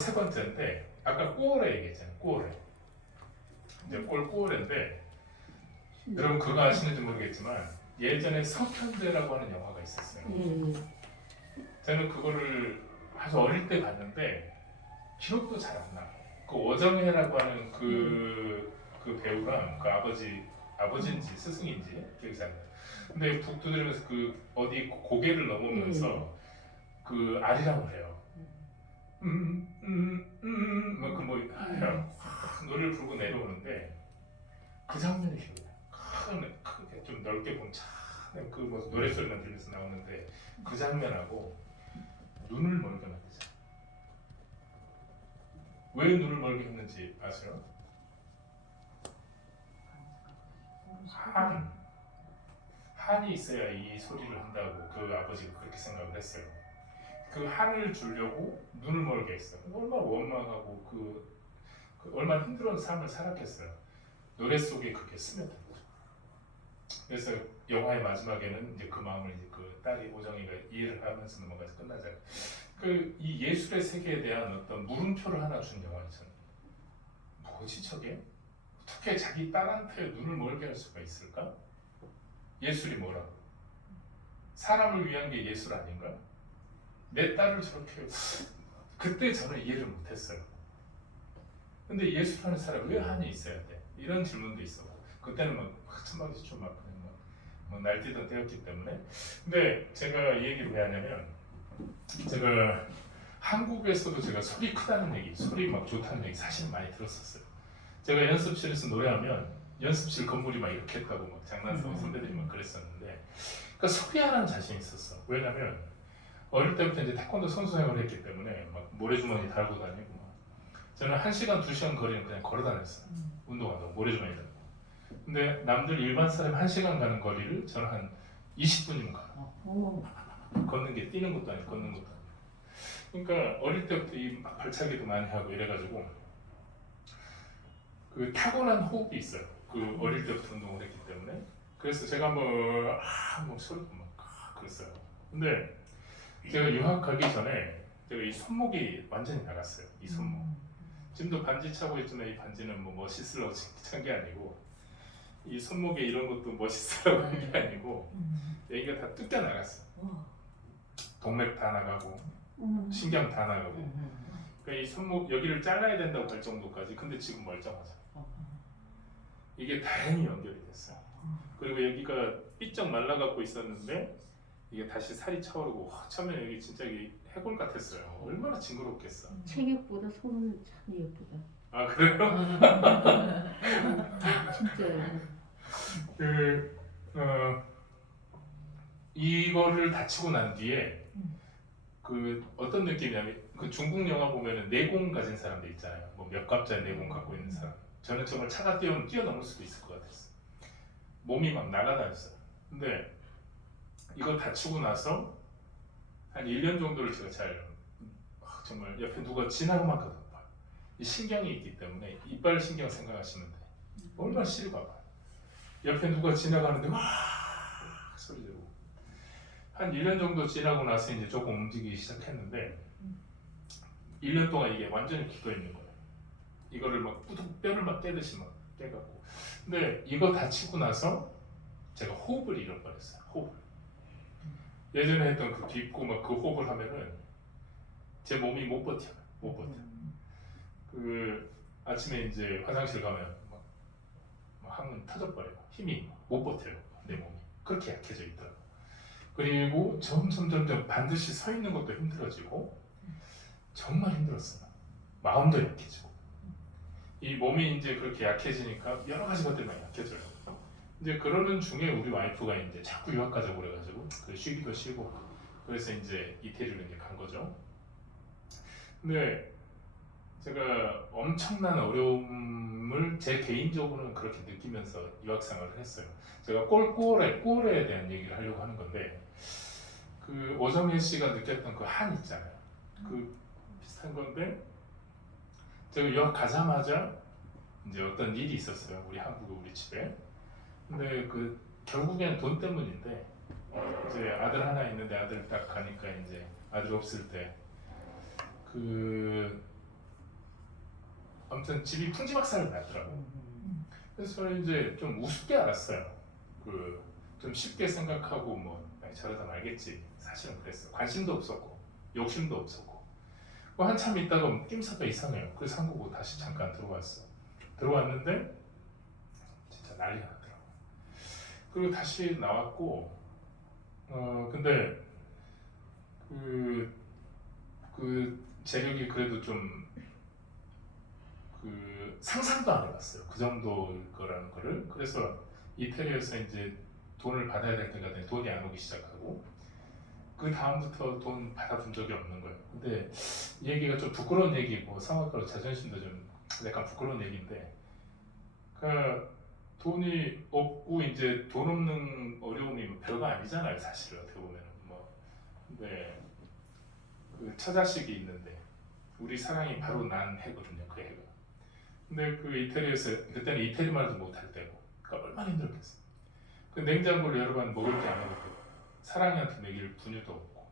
세 번째인데 아까 꼬레 얘기했잖아요. 꼬레. 이제 꼬레인데 여러분 그거 아시는지 모르겠지만 예전에 서편제라고 하는 영화가 있었어요. 저는 그거를 아주 어릴 때 봤는데 기억도 잘 안 나요. 그 오정혜라고 하는 그 배우랑 그 아버지인지 스승인지 기억이 잘 안 나요. 근데 북 두드리면서 그 어디 고개를 넘으면서 그 아리랑을 해요. 뭐 해요. 노래를 부르고 내려오는데 그 장면이 기억이 나요. 크게 좀 넓게 본 그뭐 노래소리만 들리면서 나오는데 그 장면하고 눈을 멀게 만들잖아요. 왜 눈을 멀게 했는지 아세요? 한이 있어야 이 소리를 한다고 그 아버지가 그렇게 생각을 했어요. 그 한을 주려고 눈을 멀게 했어요. 얼마나 원망하고 얼마나 힘들어하는 삶을 살았겠어요. 노래 속에 그렇게 스며든 거죠. 그래서 영화의 마지막에는 이제 그 마음을 이제 그 딸이 오정이가 이해를 하면서 넘어가서 끝나잖아요. 이 예술의 세계에 대한 어떤 물음표를 하나 준 영화죠. 뭐지 저게? 어떻게 자기 딸한테 눈을 멀게 할 수가 있을까? 예술이 뭐라고? 사람을 위한 게 예술 아닌가? 내 딸을 저렇게 그때 저는 이해를 못했어요. 근데 예술하는 사람 왜 한이 있어야 돼? 이런 질문도 있었고 그때는 막 천방지축 막 날뛰던 때였기 때문에. 근데 제가 이 얘기를 왜 하냐면 제가 한국에서도 제가 소리 크다는 얘기, 소리 막 좋다는 얘기 사실 많이 들었었어요. 제가 연습실에서 노래하면 연습실 건물이 막 이렇게 했다고 막 장난스러운 선배들이 막 그랬었는데 그러니까 소리 하나는 자신 있었어. 왜냐면 어릴 때부터 이제 태권도 선수 생활을 했기 때문에 막 모래주머니 달고 다니고 막. 저는 1시간, 2시간 거리는 그냥 걸어 다녔어요. 운동하다가 모래주머니 달고. 근데 남들 일반 사람 1시간 가는 거리를 저는 한 20분이면 가요. 걷는 게 뛰는 것도 아니고 걷는 것도 아니고. 그러니까 어릴 때부터 이 발차기도 많이 하고 이래가지고 그 타고난 호흡이 있어요. 그 어릴 때부터 운동을 했기 때문에. 그래서 제가 뭐 소리도 막 그랬어요. 근데 제가 유학 가기 전에 제가 이 손목이 완전히 나갔어요. 이 손목. 지금도 반지 차고 있지만 이 반지는 뭐 멋있으려고 찬 게 아니고 이 손목에 이런 것도 멋있으려고 한 게 아니고 여기가 다 뜯겨 나갔어. 동맥 다 나가고 신경 다 나가고. 그러니까 이 손목 여기를 잘라야 된다고 할 정도까지. 근데 지금 멀쩡하죠. 이게 다행히 연결이 됐어요. 그리고 여기가 삐쩍 말라갖고 있었는데 이게 다시 살이 차오르고 처음에 여기 진짜 해골 같았어요. 얼마나 징그럽겠어. 체격보다 손은 참 예쁘다. 아 그래요? 진짜요. 이거를 다치고 난 뒤에 어떤 느낌이냐면 그 중국 영화 보면은 내공 가진 사람들 있잖아요. 뭐 몇 갑자의 내공 갖고 있는 사람. 저는 정말 차가 뛰어넘을 수도 있을 것 같았어요. 몸이 막 날아다녔어요. 근데 이거 다치고 나서 한 1년 정도를 제가 정말 옆에 누가 지나가만 가도 아파요. 이 신경이 있기 때문에 이빨 신경 생각하시면 돼. 얼마나 시리고 아파요. 옆에 누가 지나가는데 와 소리 지르고. 한 1년 정도 지나고 나서 이제 조금 움직이기 시작했는데 1년 동안 이게 완전히 굳어 있는 거예요. 이거를 막 뼈를 막 깨듯이 막 깨갖고. 근데 이거 다치고 나서 제가 호흡을 잃어버렸어요. 호흡. 예전에 했던 그 딛고 막 그 호흡을 하면은 제 몸이 못 버텨요. 못 버텨. 아침에 이제 화장실 가면 막 항문 터져버려요. 힘이 못 버텨요. 내 몸이 그렇게 약해져 있더라고. 그리고 점점 반드시 서 있는 것도 힘들어지고 정말 힘들었어요. 마음도 약해지고 이 몸이 이제 그렇게 약해지니까 여러 가지 것들이 많이 약해져요. 이제 그러는 중에 우리 와이프가 이제 자꾸 유학 가자고 그래가지고 쉬기도 쉬고 그래서 이제 이태리로 이제 간 거죠. 근데 제가 엄청난 어려움을 제 개인적으로는 그렇게 느끼면서 유학 생활을 했어요. 제가 꼴에 대한 얘기를 하려고 하는 건데 그 오정혜 씨가 느꼈던 그 한 있잖아요. 그 비슷한 건데 제가 유학 가자마자 이제 어떤 일이 있었어요. 우리 한국에 우리 집에. 근데 결국에는 돈 때문인데 이제 아들 하나 있는데 아들 딱 가니까 이제 아들 없을 때 아무튼 집이 풍지박산을 났더라고. 그래서 저는 이제 좀 우습게 알았어요. 그 좀 쉽게 생각하고 뭐 아니, 저러다 말겠지. 사실은 그랬어. 관심도 없었고 욕심도 없었고. 뭐 한참 있다가 낌새가 이상해요. 그래서 한국으로 다시 잠깐 들어왔어. 들어왔는데 진짜 난리가 나더라고. 그리고 다시 나왔고 근데 그 재력이 그래도 좀 상상도 안 해봤어요. 그 정도일 거라는 거를. 그래서 이태리에서 이제 돈을 받아야 될 때가 되니 돈이 안 오기 시작하고 그 다음부터 돈 받아본 적이 없는 거예요. 근데 이 얘기가 좀 부끄러운 얘기고 성악가로 자존심도 좀 약간 부끄러운 얘기인데 그러니까 돈이 없고 이제 돈 없는 어려움이 뭐 별거 아니잖아요. 사실은 어떻게 보면 뭐 근데 그 처자식이 있는데 우리 사랑이 바로 난 해거든요. 그 해가. 근데 그 이태리에서 그때는 이태리 말도 못할 때고 그러니까 얼마나 힘들었겠어. 그 냉장고를 열어봤는데 먹을 게 아무것도 없고 사랑이한테 먹일 분유도 없고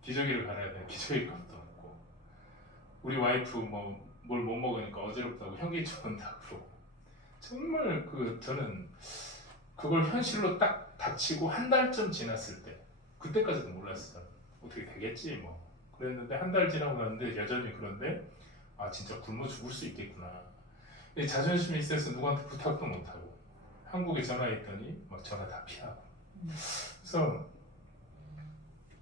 기저귀를 갈아야 돼 기저귀 값도 없고 우리 와이프 뭐 뭘 못 먹으니까 어지럽다고 현기증 온다고 그러고 정말 저는 그걸 현실로 딱 닥치고 한 달쯤 지났을 때 그때까지도 몰랐어요. 어떻게 되겠지 뭐 그랬는데 한 달 지나고 났는데 여전히 그런데 아 진짜 굶어 죽을 수 있겠구나. 자존심이 있어서 누구한테 부탁도 못하고 한국에 전화했더니 막 전화 다 피하고 그래서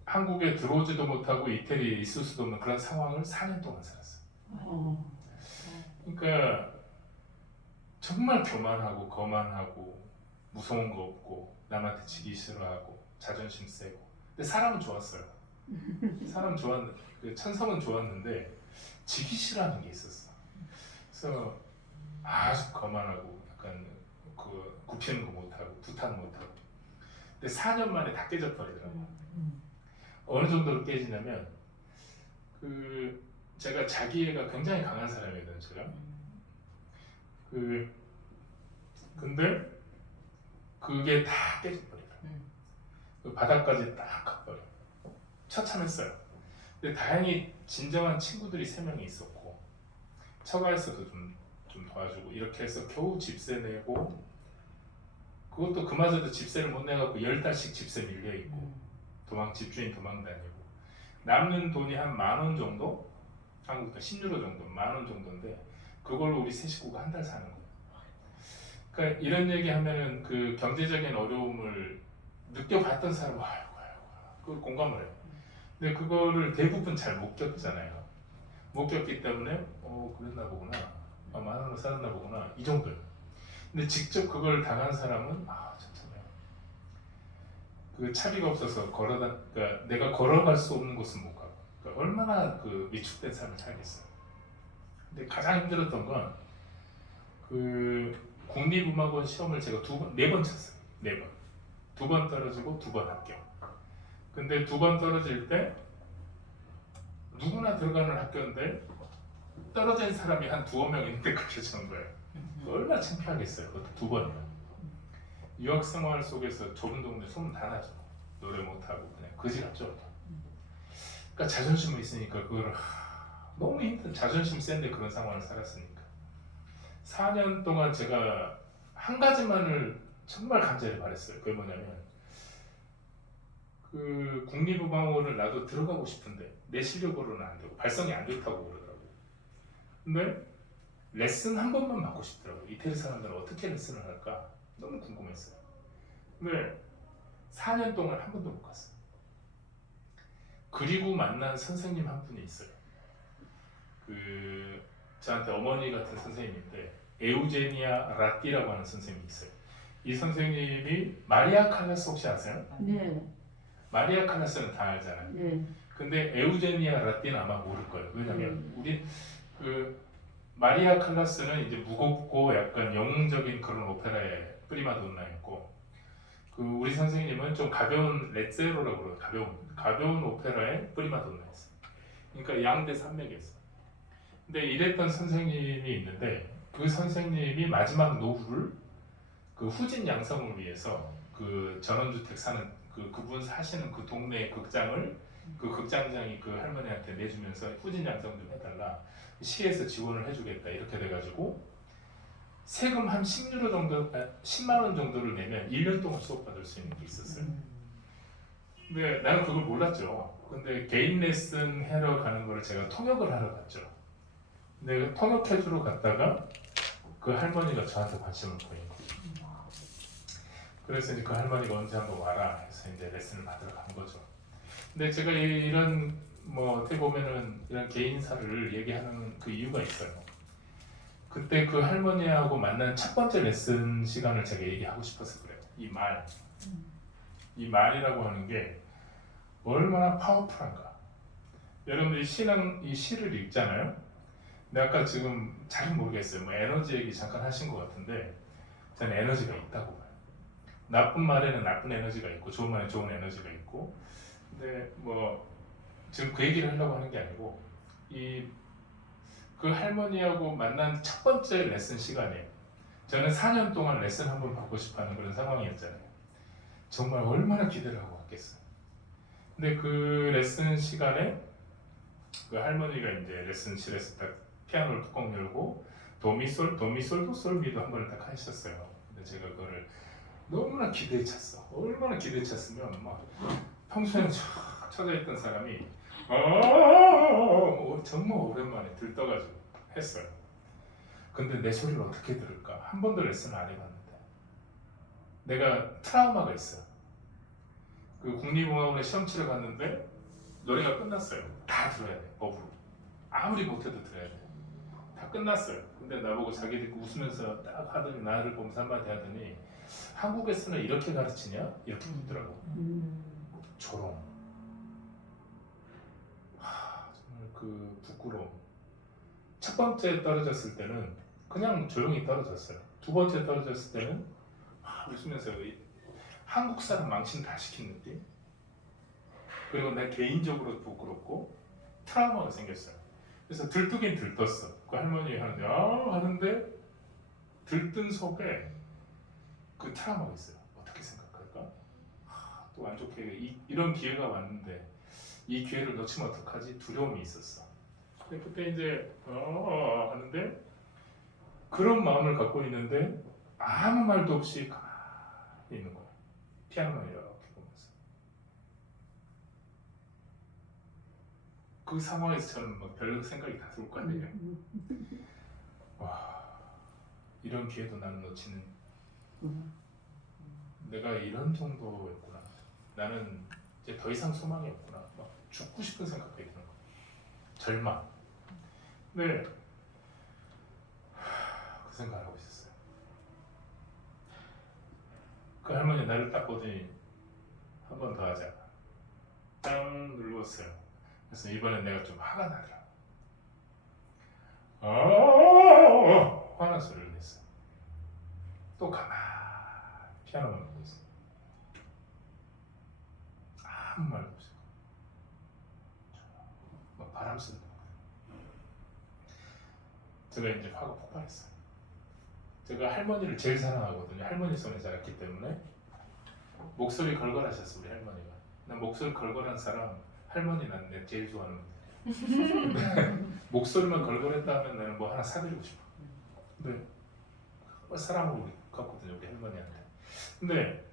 한국에 들어오지도 못하고 이태리에 있을 수도 없는 그런 상황을 4년 동안 살았어요. 그러니까 정말 교만하고 거만하고 무서운 거 없고 남한테 지기 싫어하고 자존심 세고 근데 사람은 좋았어요. 사람 좋았는데 그 천성은 좋았는데 지기 싫어하는 게 있었어. 그래서 아주 거만하고 약간 굽히는 거 못하고 부탁 못하고 근데 4년 만에 다 깨져버리더라고요. 어느 정도로 깨지냐면 제가 자기애가 굉장히 강한 사람이거든요. 제가 근데 그게 다 깨져버리더라고요. 그 바닥까지 딱 가버려. 처참했어요. 근데 다행히 진정한 친구들이 3명이 있었고 처가에서도 좀 도와주고 이렇게 해서 겨우 집세 내고 그것도 그마저도 집세를 못 내갖고 10달씩 집세 밀려있고 집주인 도망 다니고 남는 돈이 한 10,000원 정도? 한국 돈 10유로 정도 10,000원 정도인데 그걸로 우리 세 식구가 한 달 사는 거예요. 그러니까 이런 얘기 하면은 그 경제적인 어려움을 느껴봤던 사람은 아이고 그걸 공감을 해요. 근데 그거를 대부분 잘 못 겪잖아요. 못 겪기 때문에 그랬나 보구나 10,000원을 살았나 보구나 이 정도예요. 근데 직접 그걸 당한 사람은 참참해요. 그 차비가 없어서 그러니까 내가 걸어갈 수 없는 곳은 못 가고 그러니까 얼마나 위축된 삶을 살겠어요. 근데 가장 힘들었던 건 국립음악원 시험을 제가 4번 쳤어요. 4번. 2번 떨어지고 2번 합격. 근데 2번 떨어질 때 누구나 들어가는 학교인데 떨어진 사람이 한 2명 있는데 그렇게 준 거예요. 얼마나 창피하겠어요. 그것도 2번이나. 유학 생활 속에서 좁은 동네 소문 다 나죠. 노래 못하고 그냥 거지같죠. 그러니까 자존심이 있으니까 그걸 너무 힘든 자존심 센데 그런 상황을 살았으니까 4년 동안 제가 한 가지만을 정말 간절히 바랬어요. 그게 뭐냐면 국립음악원을 나도 들어가고 싶은데 내 실력으로는 안 되고 발성이 안 좋다고 그러더라고요. 근데 레슨 한 번만 받고 싶더라고요. 이태리 사람들은 어떻게 레슨을 할까 너무 궁금했어요. 근데 4년 동안 한 번도 못 갔어요. 그리고 만난 선생님 한 분이 있어요. 저한테 어머니 같은 선생님인데 에우제니아 라띠라고 하는 선생님이 있어요. 이 선생님이 마리아 칼라스 혹시 아세요? 네. 마리아 칼라스는 다 알잖아요. 네. 근데 에우제니아 라띠는 아마 모를 거예요. 왜냐면 우리 마리아 칼라스는 이제 무겁고 약간 영웅적인 그런 오페라의 프리마돈나였고 우리 선생님은 좀 가벼운 레제로라고 그래요. 가벼운 오페라의 프리마돈나였어요. 그러니까 양대 산맥이었어요. 근데 이랬던 선생님이 있는데 그 선생님이 마지막 노후를 후진 양성을 위해서 전원주택 사는 그분 사시는 그 동네 극장을 그 극장장이 그 할머니한테 내주면서 후진 양성 좀 해달라. 시에서 지원을 해주겠다 이렇게 돼가지고 세금 한 10유로 정도, 10만 원 정도를 내면 1년 동안 수업 받을 수 있는 게 있었어요. 근데 나는 그걸 몰랐죠. 근데 개인 레슨 하러 가는 거를 제가 통역을 하러 갔죠. 근데 통역해주러 갔다가 그 할머니가 저한테 관심을 보인 거죠. 그래서 이제 그 할머니가 언제 한번 와라 해서 이제 레슨을 받으러 간 거죠. 근데 제가 이런 뭐 어떻게 보면은 이런 개인사를 얘기하는 그 이유가 있어요. 그때 그 할머니하고 만난 첫 번째 레슨 시간을 제가 얘기하고 싶어서 그래요. 이 말이라고 하는 게 얼마나 파워풀한가. 여러분들이 이 시를 읽잖아요. 근데 아까 지금 잘 모르겠어요. 뭐 에너지 얘기 잠깐 하신 것 같은데 저는 에너지가 있다고 봐요. 나쁜 말에는 나쁜 에너지가 있고 좋은 말에 좋은 에너지가 있고. 근데 뭐 지금 그 얘기를 하려고 하는 게 아니고 그 할머니하고 만난 첫 번째 레슨 시간에 저는 4년 동안 레슨 한번 받고 싶어하는 그런 상황이었잖아요. 정말 얼마나 기대를 하고 왔겠어요. 근데 그 레슨 시간에 그 할머니가 이제 레슨실에서 딱 피아노를 뚜껑 열고 도미솔, 도미솔도 솔미도 한 번을 딱 하셨어요. 근데 제가 그거를 너무나 기대에 찼어. 얼마나 기대에 찼으면 막 평소에는 쳐져있던 사람이 정말 오랜만에 들떠가지고 했어요. 근데 내 소리를 어떻게 들을까? 한 번도 레슨을 안 해봤는데 내가 트라우마가 있어. 그 국립음악원에 시험 치러 갔는데 노래가 끝났어요. 다 들어야 돼, 법으로. 아무리 못해도 들어야 돼. 다 끝났어요. 근데 나보고 자기들 웃으면서 딱 하더니 나를 보면서 한마디 하더니 한국에서는 이렇게 가르치냐? 이렇게 묻더라고. 조롱. 정말 그 부끄러움. 첫 번째 떨어졌을 때는 그냥 조용히 떨어졌어요. 두 번째 떨어졌을 때는 웃으면서 한국 사람 망신 다 시킨 느낌? 그리고 내 개인적으로도 부끄럽고 트라우마가 생겼어요. 그래서 들뜨긴 들떴어. 그 할머니 하는데 하는데 들뜬 속에 그 트라우마가 있어요. 어떻게 생각할까? 또 안 좋게 이런 기회가 왔는데 이 기회를 놓치면 어떡하지? 두려움이 있었어. 근데 그때 이제 하는데 그런 마음을 갖고 있는데 아무 말도 없이 가만히 있는 거야. 피아노만 이렇게 보면서. 그 상황에서 저는 막 별 생각이 다 들 거 아니에요. 와, 이런 기회도 나는 놓치는. 내가 이런 정도였구나. 나는 이제 더 이상 소망이 없구나. 막 죽고 싶은 생각이 드는 거야. 절망. 네, 그 생각을 하고 있었어요. 그 할머니 나를 딱 보더니 한 번 더 하자. 땅 눌렀어요. 그래서 이번엔 내가 좀 화가 나더라. 화난 소리를 냈어요. 또 가만히 피아노만 보고 있어요. 아무 말도 없어요. 막 바람 쐬는 거. 제가 이제 화가 폭발했어요. 제가 할머니를 제일 사랑하거든요. 할머니 손에 자랐기 때문에. 목소리 걸걸하셨어 우리 할머니가. 난 목소리 걸걸한 사람 할머니 난 내 제일 좋아하는 분이에요. 목소리만 걸걸했다 하면 나는 뭐 하나 사드리고 싶어. 근데 사랑으로 갔거든요 우리 할머니한테. 근데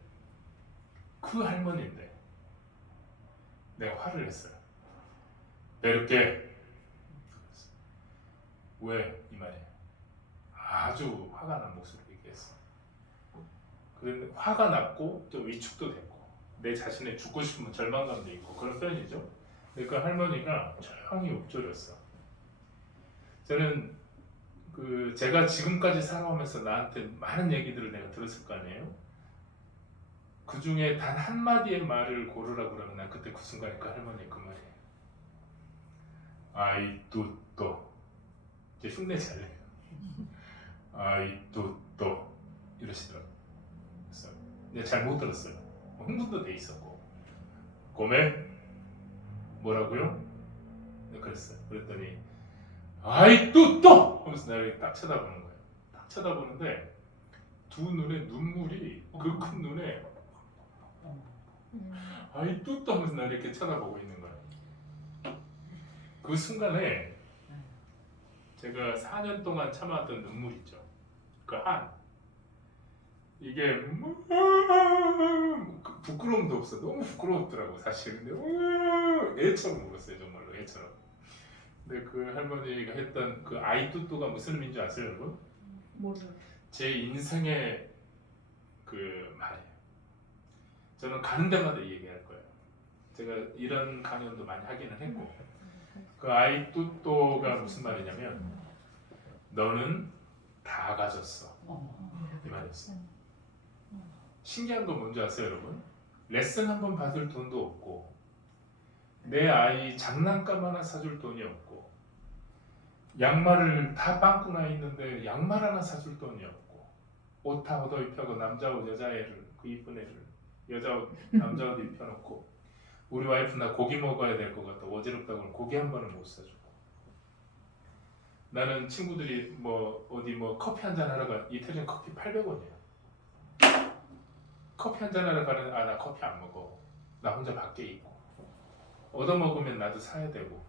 그 할머니인데 내가 화를 냈어요. 배를게 왜? 이 말이에요. 아주 화가 난 목소리로 얘기했어. 그런데 화가 났고 또 위축도 됐고 내 자신의 죽고 싶은 절망감도 있고 그런 편이죠. 그러니까 할머니가 조용히 읊조렸어. 저는 제가 지금까지 살아오면서 나한테 많은 얘기들을 내가 들었을 거 아니에요. 그 중에 단 한마디의 말을 고르라고 그러면 난 그때 그 순간에 그 할머니의 그 말이에요. 아이 뚜또 이제 흉내 잘 내요. 아이 뚜또 이러시더라고요. 그래서 내가 잘 못 들었어요. 흥분도 돼 있었고 고메 뭐라고요? 네, 그랬어요. 그랬더니 아이 뚜또 하면서 나를 딱 쳐다보는 거예요. 딱 쳐다보는데 두 눈에 눈물이 그 큰 눈에 아이 뚜또 하면서 나를 이렇게 쳐다보고 있는 거예요. 그 순간에 제가 4년 동안 참아왔던 눈물 있죠. 그 이게 부끄러움도 없어. 너무 부끄러웠더라고 사실. 근데 애처럼 울었어요. 정말로 애처럼. 근데 그 할머니가 했던 그 아이 뚜뚜가 무슨 의미인 줄 아세요 여러분? 뭐죠? 제 인생의 그 말이에요. 저는 가는 데마다 이 얘기할 거예요. 제가 이런 강연도 많이 하기는 했고 그 아이 뚜또가 무슨 말이냐면 너는 다 가졌어 이 말이었어. 신기한 건 뭔지 아세요 여러분? 레슨 한 번 받을 돈도 없고 내 아이 장난감 하나 사줄 돈이 없고 양말을 다 빵꾸 나 있는데 양말 하나 사줄 돈이 없고 옷 다 얻어 입혀고 남자 옷 여자 애를 그 이쁜 애를 여자 옷 남자 옷 입혀놓고 우리 와이프 나 고기 먹어야 될 것 같다 어지럽다고 고기 한 번은 못 사주고 나는 친구들이 뭐 어디 뭐 커피 한잔 하러 가 이태리는 커피 800원이야 커피 한잔 하러 가는 나 커피 안 먹어 나 혼자 밖에 있고 얻어먹으면 나도 사야 되고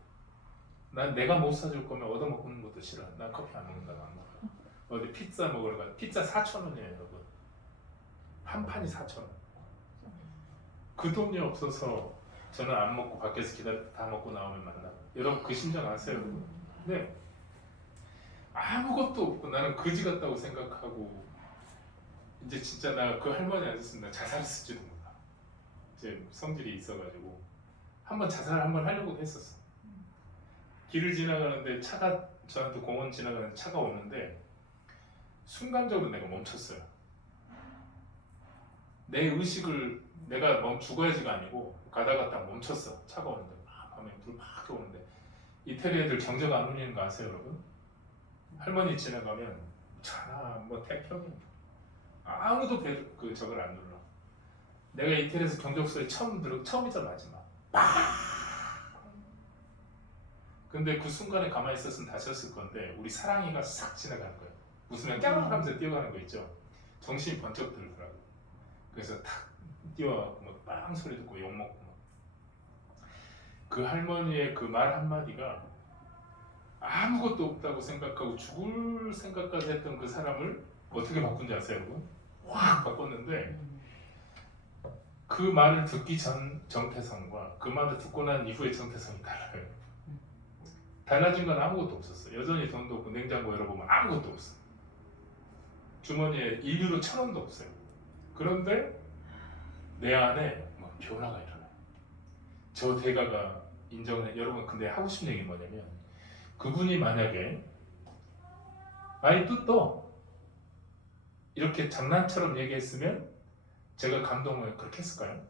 난 내가 못 사줄 거면 얻어먹는 것도 싫어 난 커피 안 먹는다고 안 먹어 어디 피자 먹으러 가 피자 4,000원이에요 여러분 한 판이 4,000원 그 돈이 없어서 저는 안 먹고 밖에서 기다려 다 먹고 나오면 만나 여러분 그 심정 아세요 여러분? 네 아무것도 없고 나는 거지 같다고 생각하고 이제 진짜 나 그 할머니 안 있었으면 나 자살했을지도 몰라 이제 성질이 있어가지고 한번 자살을 한번 하려고 했었어 길을 지나가는데 차가 저한테 공원 지나가는 차가 오는데 순간적으로 내가 멈췄어요 내 의식을 내가 죽어야지가 아니고 가다가 딱 멈췄어 차가 오는데 밤에 불 막 들어오는데 이태리 애들 경적 안 울리는 거 아세요 여러분? 할머니 지나가면 차나 뭐 태평이 아무도 그 저걸 안 눌러 내가 이태리에서 경적 소리 처음이자 마지막 근데 그 순간에 가만히 있었으면 다쳤을 건데 우리 사랑이가 싹 지나가는 거예요 웃으면 깨르르 하면서 뛰어가는 거 있죠 정신이 번쩍 들더라고 그래서 탁 뛰어가고 막 빵 소리 듣고 욕먹고 그 할머니의 그 말 한마디가 아무것도 없다고 생각하고 죽을 생각까지 했던 그 사람을 어떻게 바꾼지 아세요 여러분? 확 바꿨는데 그 말을 듣기 전 정태성과 그 말을 듣고 난 이후의 정태성이 달라요 달라진 건 아무것도 없었어 여전히 돈도 없고 냉장고 열어보면 아무것도 없어 주머니에 1유로 1,000원도 없어요 그런데 내 안에 막 변화가 일어나요 저 대가가 인정해 여러분 근데 하고 싶은 얘기는 뭐냐면 그분이 만약에 아이 뚜또 이렇게 장난처럼 얘기했으면 제가 감동을 그렇게 했을까요?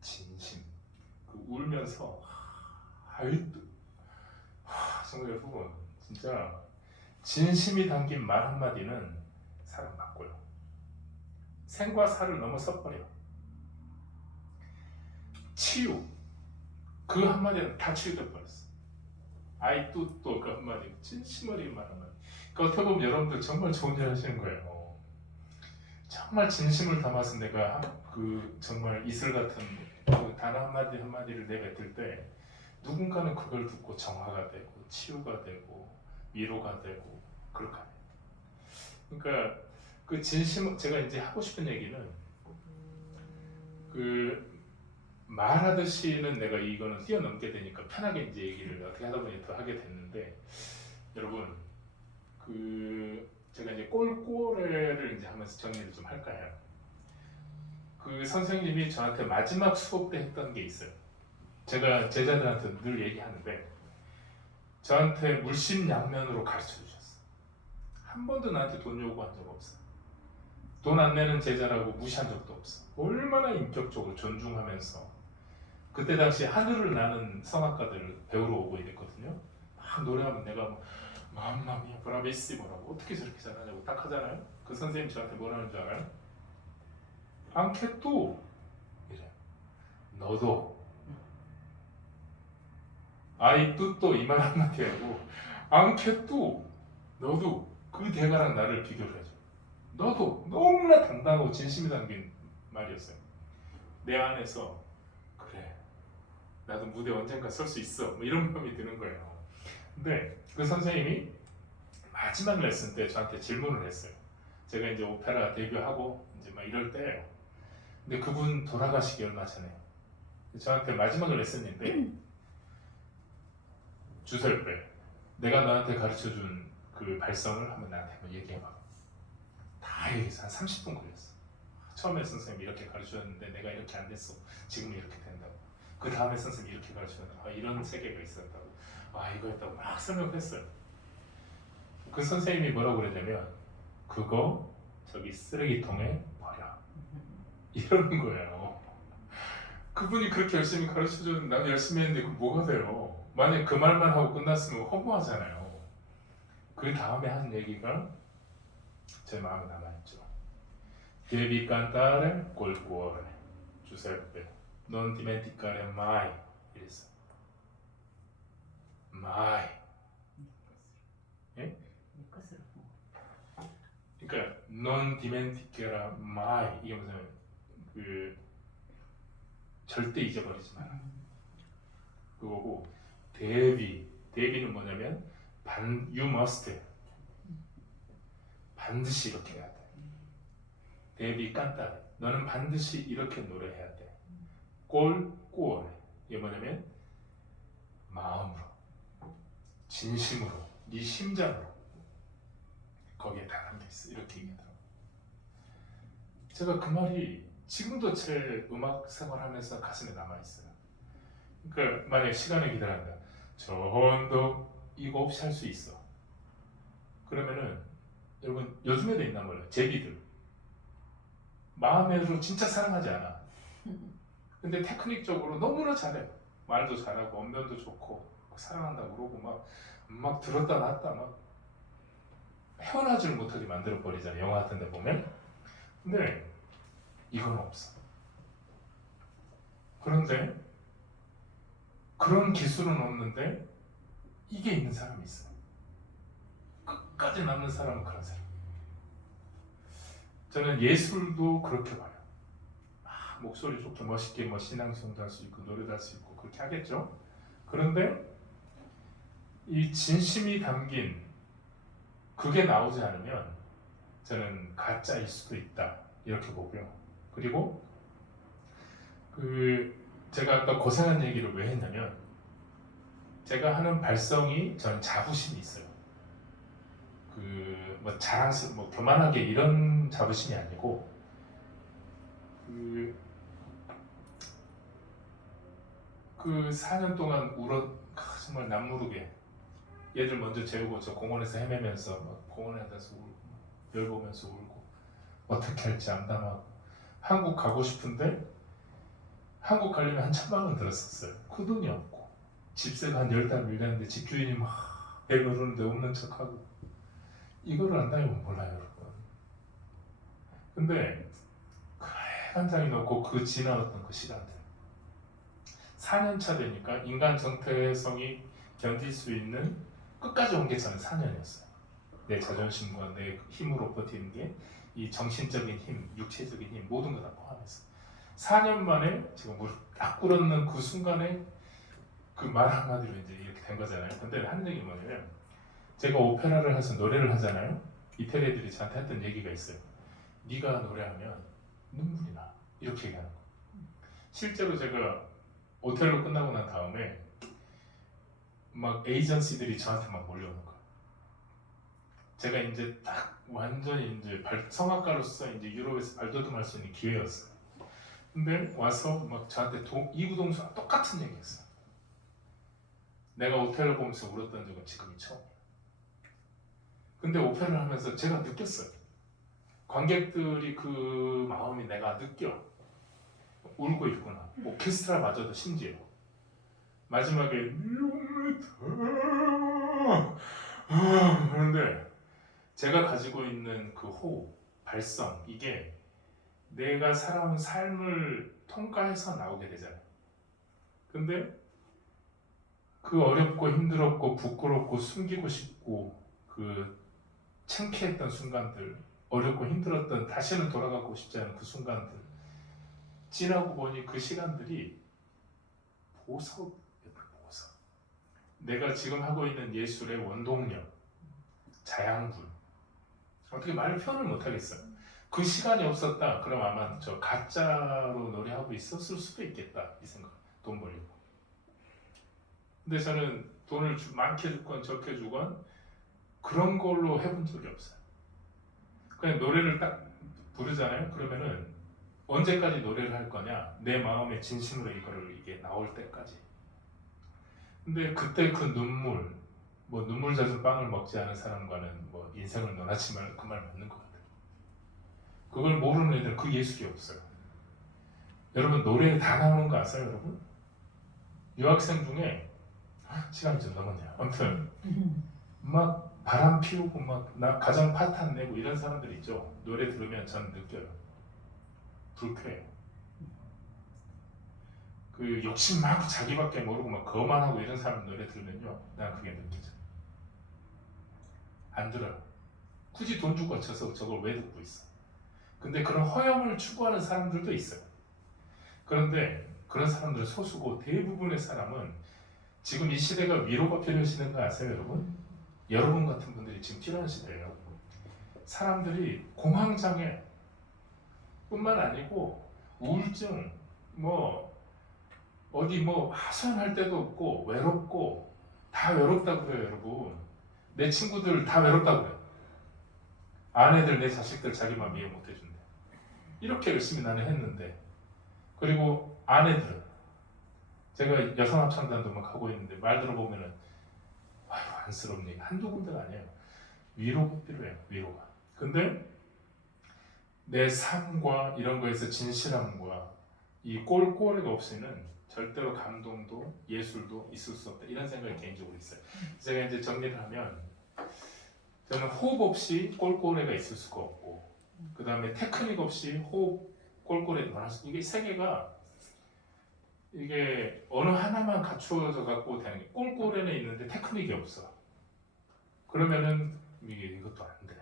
진심 그 울면서 아이 뚜 정말 여러분 진짜 진심이 담긴 말 한마디는 사람 바꿔요 생과 사를 넘어서 버려 치유 그 한마디는 다 치유돼 버렸어 아이 뚜또 그 한마디 진심 어린 말 한마디 그 어떻게 보면 여러분들 정말 좋은 일 하시는 거예요 정말 진심을 담아서 내가 그 정말 이슬 같은 그 단어 한마디 한마디를 내뱉을 때 누군가는 그걸 듣고 정화가 되고 치유가 되고 위로가 되고 그렇게 해요 그러니까 그 진심 제가 이제 하고 싶은 얘기는 그 말하듯이는 내가 이거는 뛰어넘게 되니까 편하게 이제 얘기를 어떻게 하다 보니 더 하게 됐는데 여러분 그 제가 이제 꼴꼬레를 이제 하면서 정리를 좀 할까요? 그 선생님이 저한테 마지막 수업 때 했던 게 있어요. 제가 제자들한테 늘 얘기하는데 저한테 물심양면으로 가르쳐 주셨어. 한 번도 나한테 돈 요구한 적 없어. 돈 안 내는 제자라고 무시한 적도 없어. 얼마나 인격적으로 존중하면서 그때 당시 하늘을 나는 성악가들을 배우러 오고 이랬거든요. 막 노래하면 내가 뭐 맘마미아 브라비시모라고 어떻게 저렇게 잘하냐고 딱 하잖아요. 그 선생님 저한테 뭐라는 줄 알아요? 안케또 이래. 너도 아이 뚜또 이 말 한마디 하고 안케또 너도 그 대가랑 나를 비교를 해줘. 너도 너무나 당당하고 진심이 담긴 말이었어요. 내 안에서 그래 나도 무대 언젠가 설 수 있어. 뭐 이런 마음이 드는 거예요. 근데 그 선생님이 마지막 레슨 때 저한테 질문을 했어요. 제가 이제 오페라 데뷔하고 이제 막 이럴 때예요. 근데 그분 돌아가시기 얼마 전에 저한테 마지막 레슨인데 주설배 내가 너한테 가르쳐준 그 발성을 한번 나한테 한번 얘기해봐. 다 얘기해서 한 30분 걸렸어. 처음에 선생님이 이렇게 가르쳐줬는데 내가 이렇게 안 됐어. 지금 이렇게 된다고. 그 다음에 선생님이 이렇게 가르쳐줬는데 이런 세계가 있었다고. 이거였다고 막 설명했어요. 그 선생님이 뭐라고 그러냐면 그거 저기 쓰레기통에 버려. 이러는 거예요. 그분이 그렇게 열심히 가르쳐줬는데 나도 열심히 했는데 그 뭐가 돼요? 만약 그 말만 하고 끝났으면 허무하잖아요. 그 다음에 한 얘기가 제 마음에 남아있죠. Devi cantare col cuore, Giuseppe. Non dimenticare mai. 이랬어. mai. 예? 그러니까 non dimenticherà mai 이게 무슨 그 절대 잊어버리지 마라. 그거고 데비는 뭐냐면 you must 반드시 이렇게 해야 돼. 데비 깐따레 너는 반드시 이렇게 노래해야 돼. 꼴 이게 뭐냐면 마음으로 진심으로 네 심장으로 거기에 다 담겨있어. 이렇게 얘기하더라고. 제가 그 말이 지금도 제 음악 생활하면서 가슴에 남아있어요. 그러니까 만약 시간을 기다린다. 저 언덕 이거 없이 할 수 있어. 그러면은 여러분 요즘에도 있나 몰라요. 제비들 마음으로 진짜 사랑하지 않아. 근데 테크닉적으로 너무나 잘해. 말도 잘하고 언변도 좋고 사랑한다고 그러고 막 들었다 놨다 막 헤어나질 못하게 만들어 버리잖아요. 영화 같은 데 보면. 근데 이건 없어. 그런데 그런 기술은 없는데 이게 있는 사람이 있어. 끝까지 남는 사람은 그런 사람. 저는 예술도 그렇게 봐요. 목소리 좋게 멋있게 신앙송도 할 수 있고 노래도 할 수 있고 그렇게 하겠죠. 그런데 이 진심이 담긴 그게 나오지 않으면 저는 가짜일 수도 있다 이렇게 보고요. 그리고 제가 아까 고생한 얘기를 왜 했냐면 제가 하는 발성이 저는 자부심이 있어요. 자랑스럽고 교만하게 이런 자부심이 아니고 그 4년 동안 정말 남무르게 얘들 먼저 재우고 저 공원에서 헤매면서 공원에 가서 울고 별 보면서 울고 어떻게 할지 암담하고 한국 가고 싶은데 한국 가려면 한 1,000만 원 들었었어요. 그 돈이 없고 집세가 한 10달 밀렸는데 집주인이 막 배 누르는데 없는 척하고 이거를 안 다니면 몰라요 여러분. 근데 그 해간장이 넣고 그 지나왔던 그 시간들 4년차 되니까 인간 정체성이 견딜 수 있는 끝까지 온 게 저는 4년이었어요. 내 자존심과 내 힘으로 버티는 게 이 정신적인 힘, 육체적인 힘 모든 거 다 포함해서 4년 만에 제가 무릎 딱 꿇었는 그 순간에 그 말 한마디로 이제 이렇게 된 거잖아요. 근데 하는 얘기 뭐냐면 제가 오페라를 해서 노래를 하잖아요. 이태리 애들이 저한테 했던 얘기가 있어요. 네가 노래하면 눈물이 나 이렇게 얘기하는 거. 실제로 제가 오텔로 끝나고 난 다음에 막 에이전시들이 저한테 막 몰려오는 거예요. 제가 이제 딱 완전히 이제 성악가로서 이제 유럽에서 발돋움할 수 있는 기회였어요. 근데 와서 막 저한테 이구동수랑 똑같은 얘기했어요. 내가 오페라 보면서 울었던 적은 지금이 처음이에요. 근데 오페라를 하면서 제가 느꼈어요. 관객들이 그 마음이 내가 느껴. 울고 있구나. 오케스트라마저도 심지어. 마지막에 그런데 제가 가지고 있는 그 호흡, 발성 이게 내가 살아온 삶을 통과해서 나오게 되잖아요. 근데 그 어렵고 힘들었고 부끄럽고 숨기고 싶고 그 창피했던 순간들, 어렵고 힘들었던 다시는 돌아가고 싶지 않은 그 순간들 지나고 보니 그 시간들이 보석. 내가 지금 하고 있는 예술의 원동력, 자양분. 어떻게 말을 표현을 못하겠어요. 그 시간이 없었다. 그럼 아마 저 가짜로 노래하고 있었을 수도 있겠다. 이 생각. 돈 벌리고. 근데 저는 돈을 많게 주건 적게 주건 그런 걸로 해본 적이 없어요. 그냥 노래를 딱 부르잖아요. 그러면은 언제까지 노래를 할 거냐? 내 마음의 진심으로 이거를 이게 나올 때까지. 근데 그때 그 눈물, 뭐 눈물 젖은 빵을 먹지 않은 사람과는 뭐 인생을 논하지 말 그 말 맞는 것 같아요. 그걸 모르는 애들은 그 예술이 없어요. 여러분 노래에 다 나오는 거 아세요, 여러분? 유학생 중에 시간이 좀 넘었네요. 아무튼 막 바람 피우고 막 나 가정 파탄 내고 이런 사람들 있죠. 노래 들으면 전 느껴요. 불쾌해요. 그 욕심 많고 자기밖에 모르고 막 거만하고 이런 사람 노래 들으면요, 난 그게 느껴져. 안 들어요. 굳이 돈 주고 쳐서 저걸 왜 듣고 있어? 근데 그런 허영을 추구하는 사람들도 있어요. 그런데 그런 사람들은 소수고 대부분의 사람은 지금 이 시대가 위로가 필요하시는 거 아세요, 여러분? 여러분 같은 분들이 지금 필요한 시대예요. 사람들이 공황장애 뿐만 아니고 우울증, 뭐 어디 뭐 하소연할 데도 없고 외롭고 다 외롭다고 그래요, 여러분. 내 친구들 다 외롭다고 그래요. 아내들, 내 자식들 자기 마음 이해 못 해준대. 이렇게 열심히 나는 했는데, 그리고 아내들은 제가 여성합창단도 막 하고 있는데 말 들어보면은 아유 안쓰럽니 한두 군데가 아니에요. 위로가 필요해요. 위로가. 근데 내 삶과 이런 거에서 진실함과 이 꼴꼴이가 없이는 절대로 감동도 예술도 있을 수 없다. 이런 생각이 개인적으로 있어요. 제가 이제 정리를 하면 저는 호흡 없이 꼴꼴이가 있을 수가 없고, 그 다음에 테크닉 없이 호흡 꼴꼴이도 할 수. 이게 세 개가 이게 어느 하나만 갖추어져 갖고 되는 게 꼴꼴에는 있는데 테크닉이 없어. 그러면은 이것도 안 돼.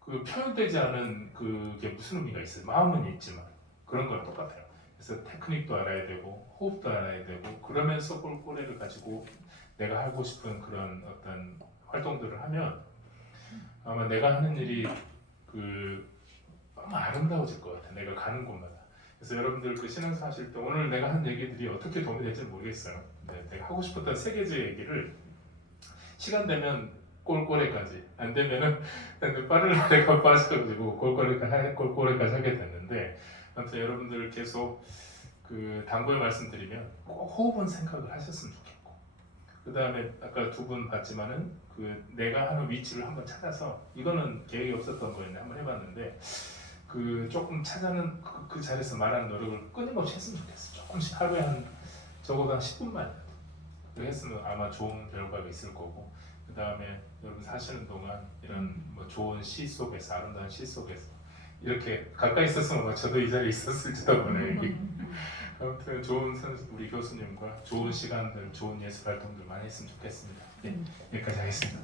그 표현되지 않은 그게 무슨 의미가 있어요? 마음은 있지만 그런 거랑 똑같아요. 그래서 테크닉도 알아야 되고 호흡도 알아야 되고 그러면서 꼴꼴에를 가지고 내가 하고 싶은 그런 어떤 활동들을 하면 아마 내가 하는 일이 그 너무 아름다워질 것 같아. 내가 가는 곳마다. 그래서 여러분들 그 신앙생활 하실 때 오늘 내가 한 얘기들이 어떻게 도움이 될지 모르겠어요. 네, 내가 하고 싶었던 세 개의 얘기를 시간 되면 꼴꼴에까지, 안 되면은 빠른 날에가 빠져가지고 꼴꼴에까지 하게 됐는데, 아무튼 여러분들 계속 그 당부의 말씀드리면 꼭 호흡은 생각을 하셨으면 좋겠고, 그 다음에 아까 두 분 봤지만은 그 내가 하는 위치를 한번 찾아서, 이거는 계획이 없었던 거였는데 한번 해봤는데 그 조금 찾아는 그 자리에서 말하는 노력을 끊임없이 했으면 좋겠어. 조금씩 하루에 적어도 한 10분만 그렇게 했으면 아마 좋은 결과가 있을 거고, 그 다음에 여러분 사시는 동안 이런 뭐 좋은 시 속에서, 아름다운 시 속에서 이렇게 가까이 있었으면 아마 저도 이 자리에 있었을지도 몰라요. 아무튼 좋은 우리 교수님과 좋은 시간들, 좋은 예술 활동들 많이 했으면 좋겠습니다. 네, 여기까지 하겠습니다.